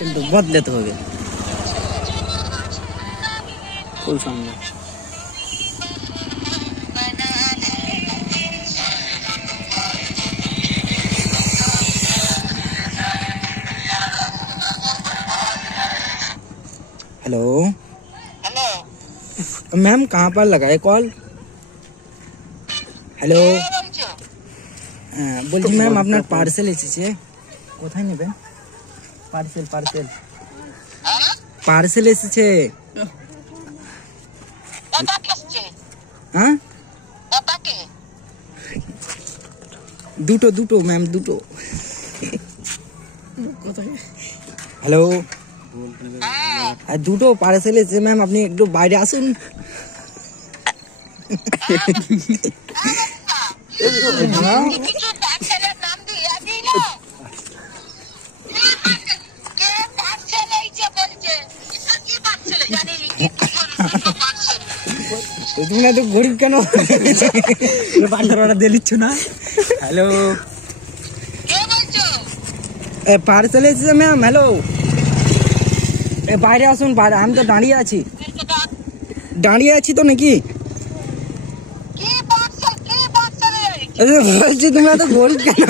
কিন্তু বদলাতে হবে ফুল সামনে। हेलो हेलो मैम, कहाँ पर लगा है कॉल? হ্যালো, বলছি ম্যাম আপনার পার্সেল এসেছে। কোথায় নেবেন? পার্সেল পার্সেল পার্সেল এসেছে। হ্যাঁ, দুটো দুটো ম্যাম, দুটো। হ্যালো, দুটো পার্সেল এসেছে ম্যাম, আপনি একটু বাইরে আসুন। তুমি এত গরিব কেন? দিয়ে দিচ্ছ না। হ্যালো, পার্সেল এসেছে ম্যাম। হ্যালো, বাইরে আসুন, বাইরে। আমি তো দাঁড়িয়ে আছি, দাঁড়িয়ে আছি তো নাকি? বলছি তুমি এত গরিব কেন?